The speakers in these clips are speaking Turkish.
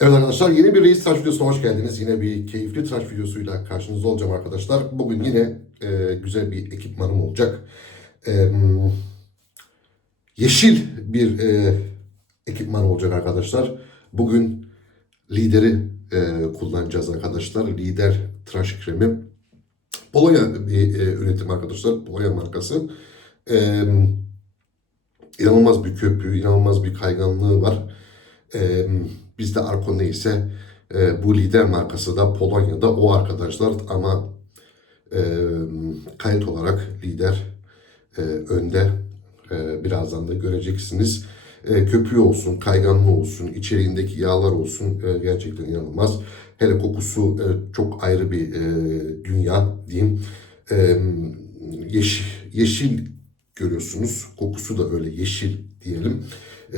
Evet arkadaşlar yeni bir Reis Tıraş videosuna hoş geldiniz. Yine bir keyifli tıraş videosuyla karşınızda olacağım arkadaşlar. Bugün yine e, güzel bir ekipmanım olacak. E, yeşil bir e, ekipman olacak arkadaşlar. Bugün lideri e, kullanacağız arkadaşlar. Lider tıraş kremi. Polonya bir e, üretim arkadaşlar. Polonya markası. E, inanılmaz bir köpüğü, inanılmaz bir kayganlığı var. E, bizde Arko neyse e, bu lider markası da Polonya'da o arkadaşlar ama e, kayıt olarak lider e, önde E, birazdan da göreceksiniz. E, köpüğü olsun, kayganlığı olsun, içeriğindeki yağlar olsun e, gerçekten inanılmaz. Hele kokusu e, çok ayrı bir e, dünya diyeyim. E, yeşil, yeşil görüyorsunuz. Kokusu da öyle yeşil diyelim.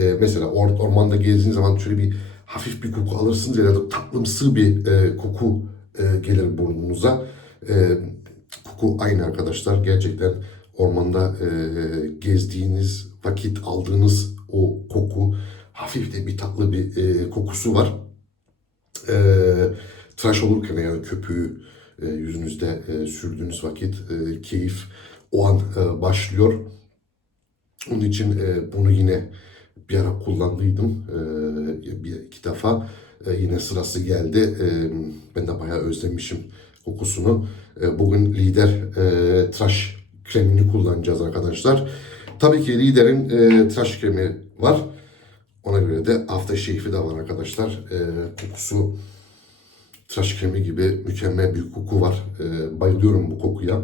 E, mesela or, ormanda gezdiğiniz zaman şöyle bir hafif bir koku alırsınız ya da tatlımsı bir e, koku e, gelir burnunuza. E, koku aynı arkadaşlar. Gerçekten ormanda e, gezdiğiniz vakit aldığınız o koku hafif de bir tatlı bir e, kokusu var. E, tıraş olurken yani köpüğü e, yüzünüzde e, sürdüğünüz vakit e, keyif o an e, başlıyor. Onun için e, bunu yine bir ara kullandıydım. E, bir iki defa E, yine sırası geldi. E, ben de bayağı özlemişim kokusunu. E, bugün lider e, tıraş kremini kullanacağız arkadaşlar. Tabii ki liderin e, tıraş kremi var. Ona göre de aftershave'i de var arkadaşlar. E, kokusu tıraş kremi gibi mükemmel bir koku var. E, bayılıyorum bu kokuya.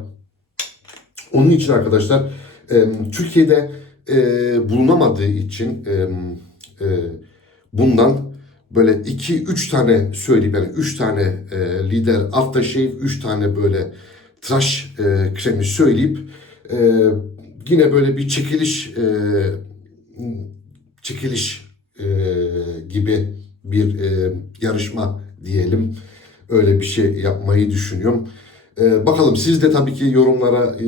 Onun için arkadaşlar e, Türkiye'de e, bulunamadığı için e, e, bundan böyle 2-3 tane söyleyeyim yani 3 tane e, lider aftershave 3 tane böyle tıraş e, kremi söyleyip e, yine böyle bir çekiliş e, çekiliş e, gibi bir e, yarışma diyelim öyle bir şey yapmayı düşünüyorum. E, bakalım siz de tabii ki yorumlara e,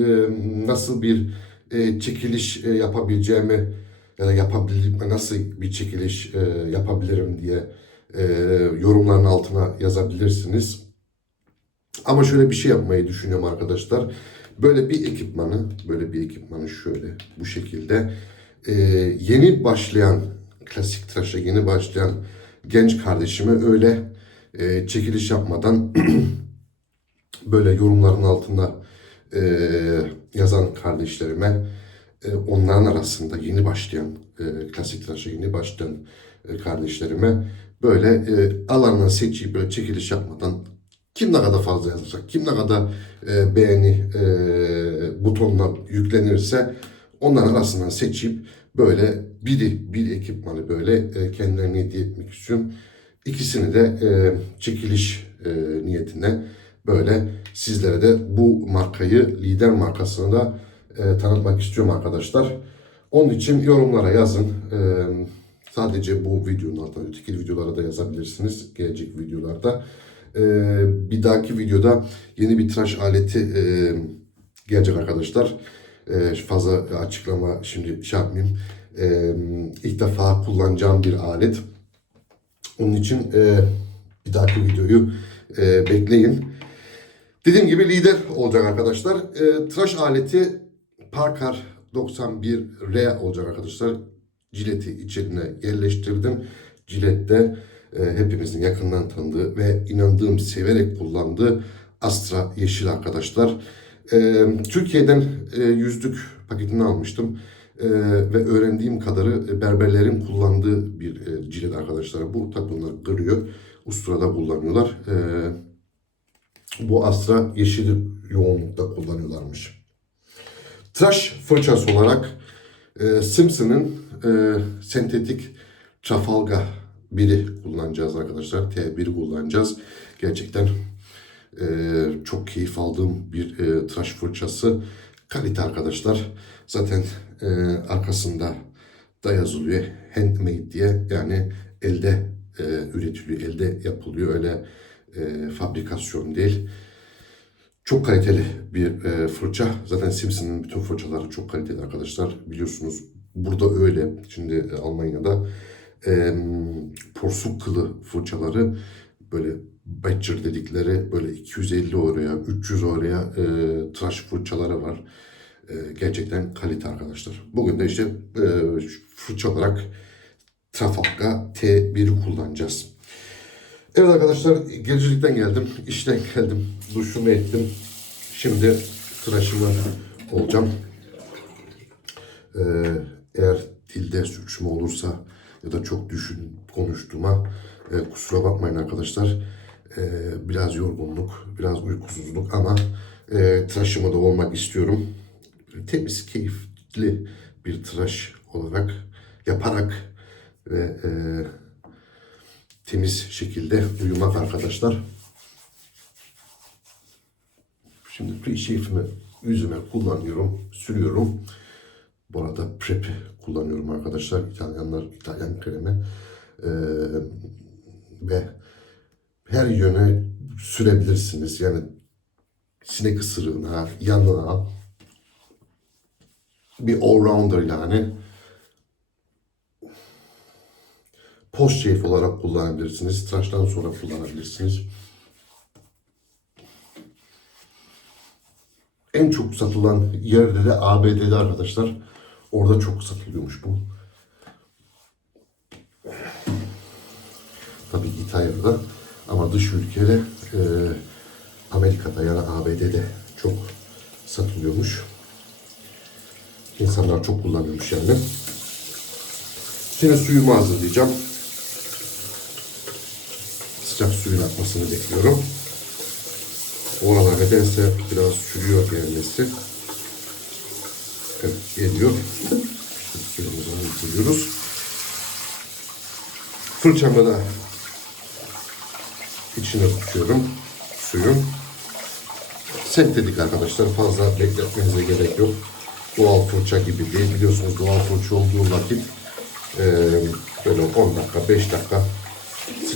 nasıl bir e, çekiliş e, yapabileceğimi ya da yapabilir nasıl bir çekiliş e, yapabilirim diye e, yorumların altına yazabilirsiniz. Ama şöyle bir şey yapmayı düşünüyorum arkadaşlar. Böyle bir ekipmanı, böyle bir ekipmanı şöyle bu şekilde e, yeni başlayan klasik tıraşa yeni başlayan genç kardeşime öyle e, çekiliş yapmadan böyle yorumların altında e, kardeşlerime e, onların arasında yeni başlayan e, klasik tıraşa yeni başlayan e, kardeşlerime böyle e, alanına seçip böyle çekiliş yapmadan kim ne kadar fazla yazarsa, kim ne kadar e, beğeni e, butonuna yüklenirse onların arasından seçip böyle biri bir ekipmanı böyle e, kendilerine hediye etmek istiyorum. İkisini de e, çekiliş e, niyetine böyle sizlere de bu markayı lider markasını da e, tanıtmak istiyorum arkadaşlar. Onun için yorumlara yazın. E, sadece bu videonun altına öteki videolara da yazabilirsiniz. Gelecek videolarda. E, bir dahaki videoda yeni bir tıraş aleti e, gelecek arkadaşlar. E, fazla açıklama şimdi şey yapmayayım. E, ilk defa kullanacağım bir alet. Onun için e, bir dahaki videoyu e, bekleyin. Dediğim gibi lider olacak arkadaşlar. E, tıraş aleti Parker 91R olacak arkadaşlar. Cileti içine yerleştirdim. Cilette e, hepimizin yakından tanıdığı ve inandığım, severek kullandığı Astra Yeşil arkadaşlar. E, Türkiye'den e, yüzlük paketini almıştım. E, ve öğrendiğim kadarı e, berberlerin kullandığı bir e, cilet arkadaşlar. Bu tabi bunlar kırıyor. Usturada kullanıyorlar. E, bu Astra yeşil yoğunlukta kullanıyorlarmış. Tıraş fırçası olarak e, Simpson'ın e, sentetik Trafalgar 1'i kullanacağız arkadaşlar. T1 kullanacağız. Gerçekten e, çok keyif aldığım bir e, tıraş fırçası. Kalite arkadaşlar. Zaten e, arkasında da yazılıyor handmade diye. Yani elde e, üretiliyor, elde yapılıyor. Öyle e, fabrikasyon değil. Çok kaliteli bir e, fırça. Zaten Simpson'ın bütün fırçaları çok kaliteli arkadaşlar. Biliyorsunuz burada öyle. Şimdi e, Almanya'da e, porsuk kılı fırçaları böyle Badger dedikleri böyle 250 oraya 300 oraya e, tıraş fırçaları var. E, gerçekten kalite arkadaşlar. Bugün de işte e, fırça olarak Trafalgar T1'i kullanacağız. Evet arkadaşlar gecelikten geldim, işten geldim, duşumu ettim. Şimdi tıraşımı olacağım. Ee, eğer dilde sürçme olursa ya da çok düşün konuştuğuma e, kusura bakmayın arkadaşlar. Ee, biraz yorgunluk, biraz uykusuzluk ama e, tıraşımı da olmak istiyorum. Temiz, keyifli bir tıraş olarak yaparak ve e, temiz şekilde uyumak arkadaşlar. Şimdi pre-shave'imi yüzüme kullanıyorum, sürüyorum. Bu arada prep kullanıyorum arkadaşlar. İtalyanlar İtalyan kremi. Ee, ve her yöne sürebilirsiniz. Yani sinek ısırığına, yanına bir all-rounder yani. Post shave olarak kullanabilirsiniz. Tıraştan sonra kullanabilirsiniz. En çok satılan yerde de ABD'de arkadaşlar. Orada çok satılıyormuş bu. Tabii İtalya'da ama dış ülkede e, Amerika'da ya da ABD'de çok satılıyormuş. İnsanlar çok kullanıyormuş yani. Şimdi suyumu hazırlayacağım. Suyun akmasını bekliyorum. Oralar nedense biraz sürüyor gelmesi. Evet, geliyor. Suyumuzu hazırlıyoruz. Fırçamı da içine tutuyorum suyun. Sentetik arkadaşlar fazla bekletmenize gerek yok. Doğal fırça gibi değil. Biliyorsunuz doğal fırça olduğu vakit e, böyle 10 dakika 5 dakika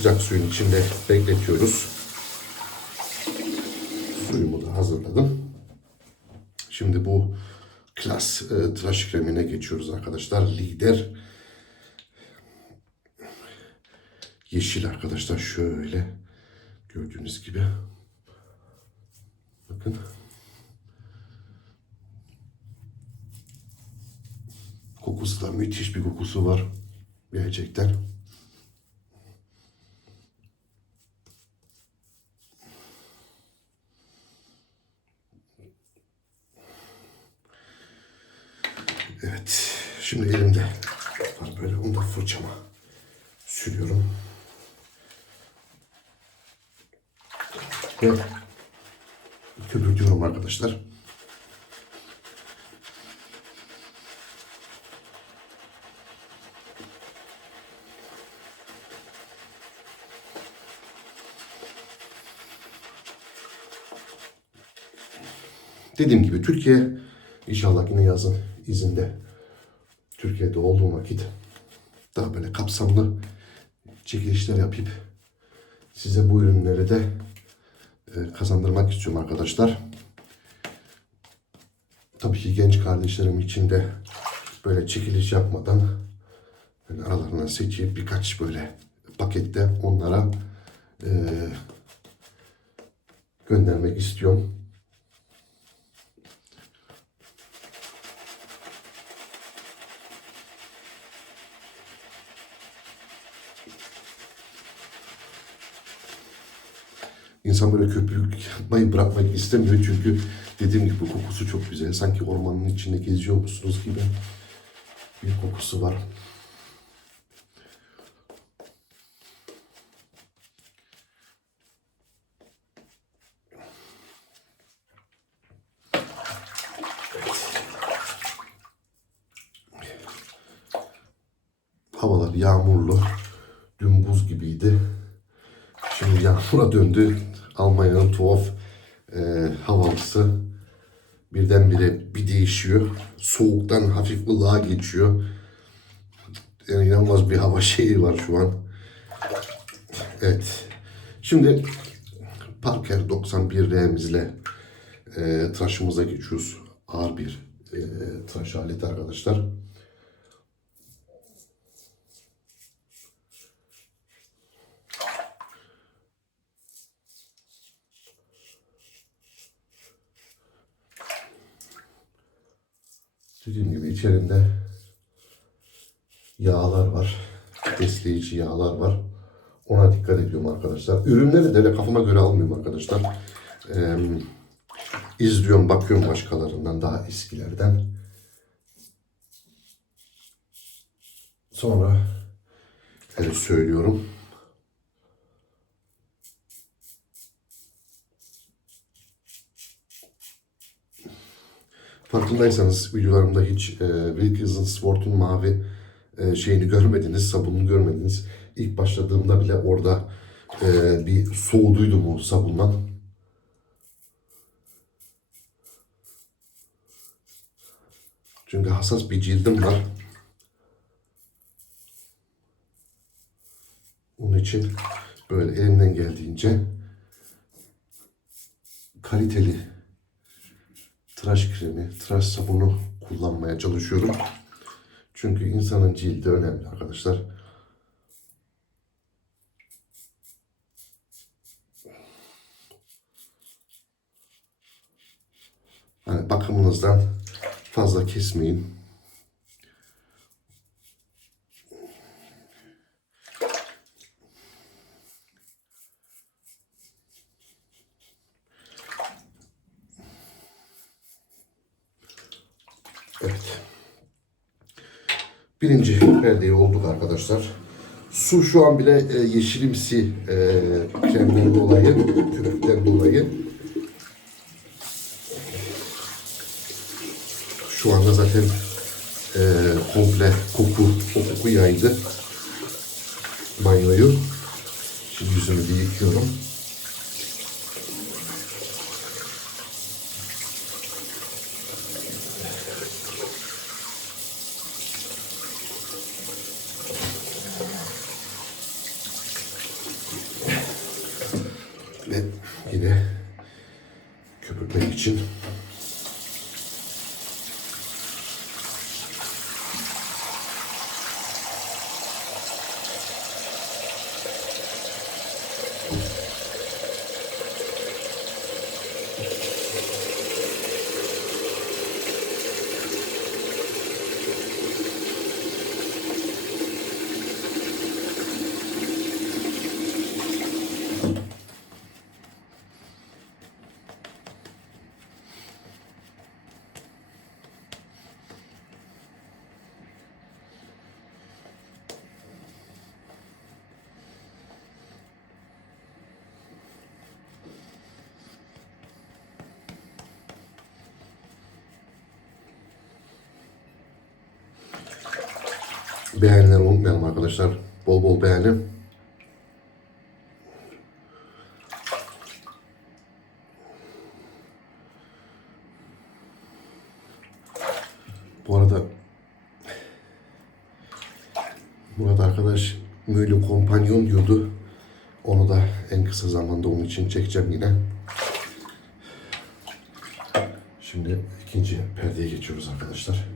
sıcak suyun içinde bekletiyoruz. Suyumu da hazırladım. Şimdi bu klas e, tıraş kremine geçiyoruz arkadaşlar. Lider yeşil arkadaşlar şöyle gördüğünüz gibi. Bakın. Kokusu da müthiş bir kokusu var. Gerçekten. Evet. Şimdi elimde var böyle onu da fırçama sürüyorum. Ve köpürtüyorum arkadaşlar. Dediğim gibi Türkiye inşallah yine yazın izinde Türkiye'de olduğum vakit daha böyle kapsamlı çekilişler yapıp size bu ürünleri de e, kazandırmak istiyorum arkadaşlar. Tabii ki genç kardeşlerim için de böyle çekiliş yapmadan böyle aralarından seçip birkaç böyle pakette onlara e, göndermek istiyorum. İnsan böyle köpük yapmayı bırakmak istemiyor çünkü dediğim gibi kokusu çok güzel. Sanki ormanın içinde geziyor musunuz gibi bir kokusu var. Havalar yağmurlu. Dün buz gibiydi. Şimdi yağmura döndü. Almanya'nın tuhaf e, havalısı birdenbire bir değişiyor. Soğuktan hafif ılığa geçiyor. Yani inanılmaz bir hava şeyi var şu an. Evet. Şimdi Parker 91R'mizle e, tıraşımıza geçiyoruz. Ağır bir e, tıraş aleti arkadaşlar. Dediğim gibi içerisinde yağlar var. Besleyici yağlar var. Ona dikkat ediyorum arkadaşlar. Ürünleri de kafama göre almıyorum arkadaşlar. Ee, izliyorum, bakıyorum başkalarından, daha eskilerden. Sonra öyle söylüyorum. Farkındaysanız videolarımda hiç e, Wilkinson Sport'un mavi e, şeyini görmediniz, sabununu görmediniz. İlk başladığımda bile orada e, bir soğuduydum o sabundan. Çünkü hassas bir cildim var. Onun için böyle elimden geldiğince kaliteli tıraş kremi, tıraş sabunu kullanmaya çalışıyorum. Çünkü insanın cildi önemli arkadaşlar. Hani bakımınızdan fazla kesmeyin. Evet. Birinci perdeyi olduk arkadaşlar. Su şu an bile e, yeşilimsi e, kremden dolayı, köpükten dolayı. Şu anda zaten e, komple koku, koku yaydı banyoyu. Şimdi yüzümü bir yıkıyorum. Ve yine köpürtmek için beğenileri unutmayalım arkadaşlar. Bol bol beğeni. Bu arada Murat arkadaş Müylü kompanyon diyordu. Onu da en kısa zamanda onun için çekeceğim yine. Şimdi ikinci perdeye geçiyoruz arkadaşlar.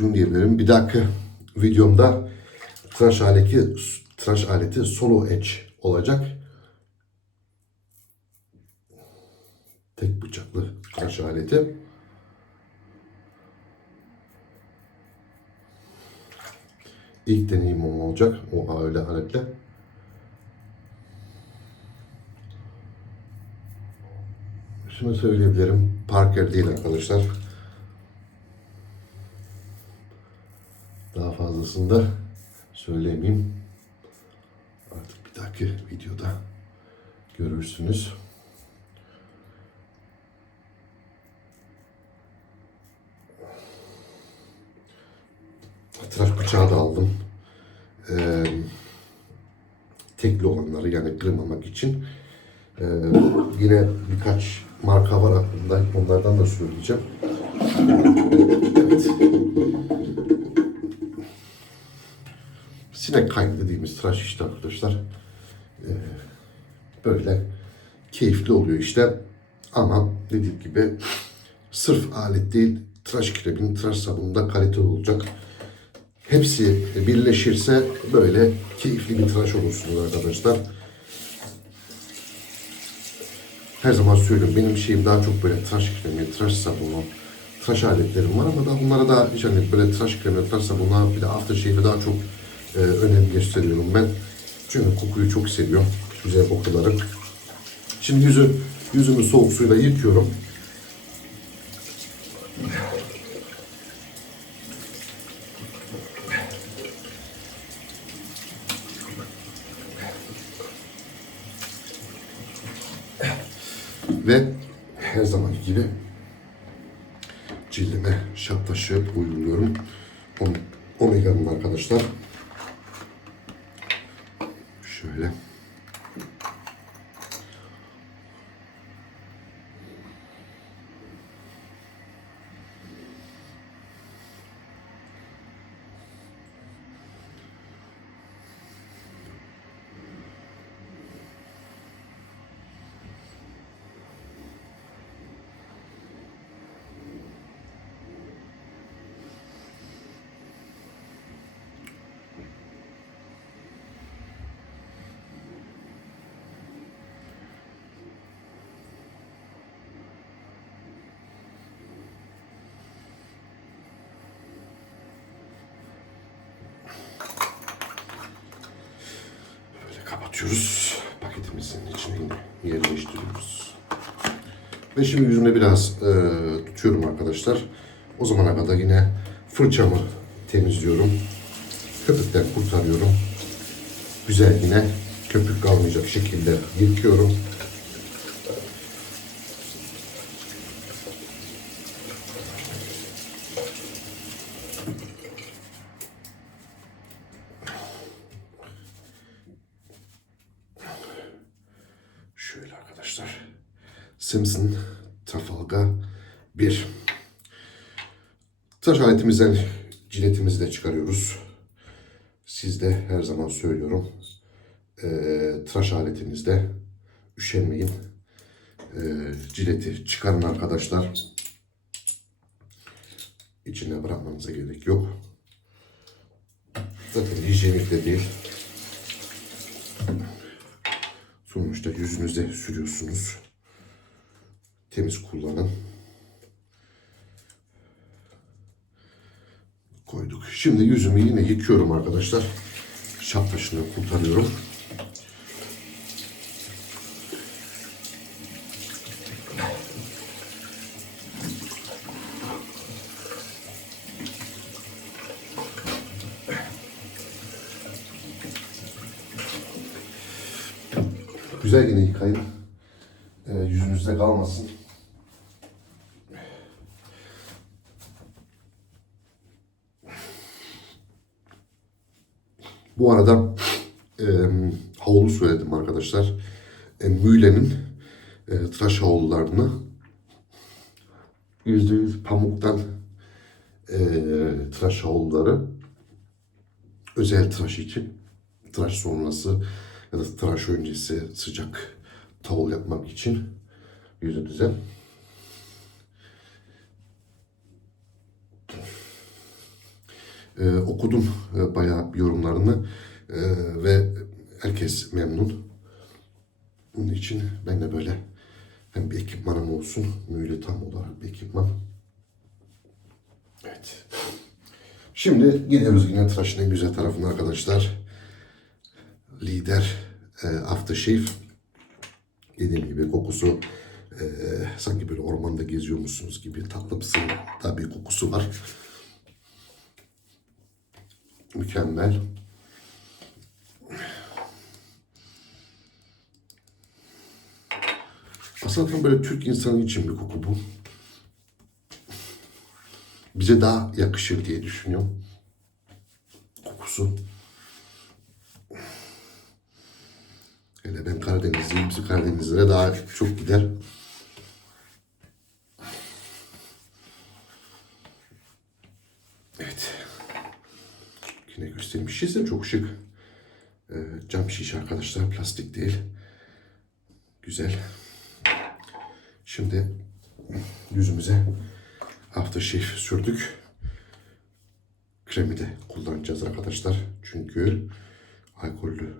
Şunu diyebilirim. Bir dahaki videomda tıraş aleti, tıraş aleti solo edge olacak. Tek bıçaklı tıraş aleti. ilk deneyimim olacak o öyle aletle. Şunu söyleyebilirim. Parker değil arkadaşlar. Daha fazlasını da söyleyemeyeyim. Artık bir dahaki videoda görürsünüz. Tıraş bıçağı da aldım. Ee, tekli olanları yani kırmamak için. Ee, yine birkaç marka var aklımda. Onlardan da söyleyeceğim. Evet. Sinek kaydı dediğimiz tıraş işte arkadaşlar. Ee, böyle keyifli oluyor işte. Ama dediğim gibi sırf alet değil tıraş kremin, tıraş sabunu da kaliteli olacak. Hepsi birleşirse böyle keyifli bir tıraş olursunuz arkadaşlar. Her zaman söylüyorum benim şeyim daha çok böyle tıraş kremi, tıraş sabunu, tıraş aletlerim var ama da bunlara da hiç hani böyle tıraş kremi, tıraş sabunu bir de aftershave'e daha çok e, önem gösteriyorum ben. Çünkü kokuyu çok seviyorum. Güzel kokuları. Şimdi yüzü, yüzümü soğuk suyla yıkıyorum. Ve her zaman gibi cildime şaptaşı uyguluyorum. Om- Omega'nın arkadaşlar. Şöyle. Böyle kapatıyoruz. Paketimizin içine yerleştiriyoruz. Ve şimdi yüzüme biraz e, tutuyorum arkadaşlar. O zamana kadar yine fırçamı temizliyorum. Köpükten kurtarıyorum. Güzel yine köpük kalmayacak şekilde yıkıyorum. Şöyle arkadaşlar. Simpson Trafalgar 1. Tıraş aletimizden ciletimizi de çıkarıyoruz. Siz de her zaman söylüyorum. Eee tıraş aletinizde üşenmeyin. Eee cileti çıkarın arkadaşlar. İçine bırakmanıza gerek yok. Zaten hijyenik de değil. Sonuçta yüzünüzde sürüyorsunuz. Temiz kullanın. Şimdi yüzümü yine yıkıyorum arkadaşlar. Şaptaşını kurtarıyorum. Güzel yine yıkayın. Ee, yüzünüzde kalmasın. Bu arada e, havlu söyledim arkadaşlar. E, Mühle'nin e, tıraş havlularını %100 pamuktan e, tıraş havluları özel tıraş için tıraş sonrası ya da tıraş öncesi sıcak tavul yapmak için yüzünüze Ee, okudum e, bayağı yorumlarını e, ve herkes memnun. Bunun için ben de böyle hem bir ekipmanım olsun, mühürü tam olarak bir ekipman. Evet. Şimdi geliyoruz yine tıraşın en güzel tarafına arkadaşlar. Lider e, aftershave. Dediğim gibi kokusu e, sanki böyle ormanda geziyormuşsunuz gibi tatlımsı da bir kokusu var. Mükemmel. Aslında tam böyle Türk insanı için bir koku bu. Bize daha yakışır diye düşünüyorum. Kokusu. Hele ben Karadenizliyim. Bizim Karadenizlere daha çok gider. Evet. Yine göstereyim. Şişesi de çok şık. Ee, cam şişe arkadaşlar. Plastik değil. Güzel. Şimdi yüzümüze aftershave sürdük. Kremi de kullanacağız arkadaşlar. Çünkü alkollü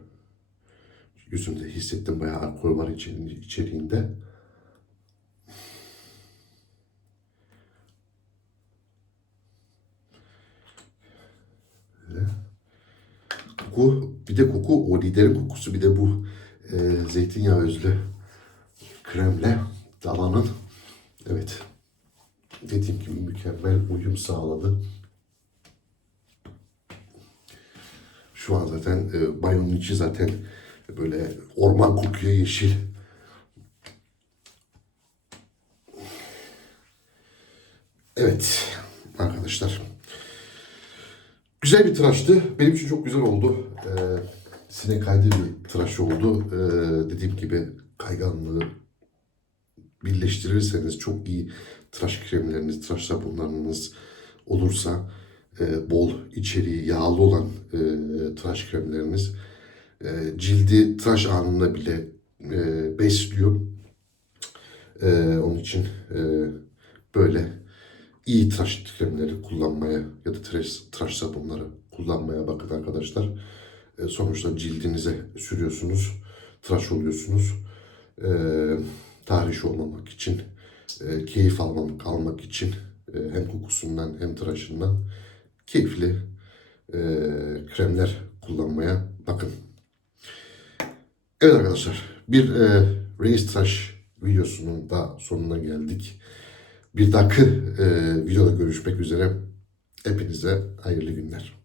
yüzümde hissettim bayağı alkol var içeriğinde. Böyle. Koku, bir de koku, o liderin kokusu bir de bu e, zeytinyağı özlü kremle dalanın. Evet. Dediğim gibi mükemmel uyum sağladı. Şu an zaten e, banyonun içi zaten böyle orman kokuyor yeşil. Evet arkadaşlar. Güzel bir tıraştı. Benim için çok güzel oldu. Ee, sinek kaydı bir tıraş oldu. Ee, dediğim gibi kayganlığı birleştirirseniz çok iyi tıraş kremleriniz, tıraş sabunlarınız olursa e, bol içeriği yağlı olan e, tıraş kremleriniz e, cildi tıraş anında bile e, besliyor. E, onun için e, böyle iyi tıraş kremleri kullanmaya ya da tıraş, tıraş sabunları kullanmaya bakın arkadaşlar. E, sonuçta cildinize sürüyorsunuz, tıraş oluyorsunuz. E, tahriş olmamak için, e, keyif almak, almak için e, hem kokusundan hem tıraşından keyifli e, kremler kullanmaya bakın. Evet arkadaşlar bir e, reis tıraş videosunun da sonuna geldik. Bir dahaki e, videoda görüşmek üzere. Hepinize hayırlı günler.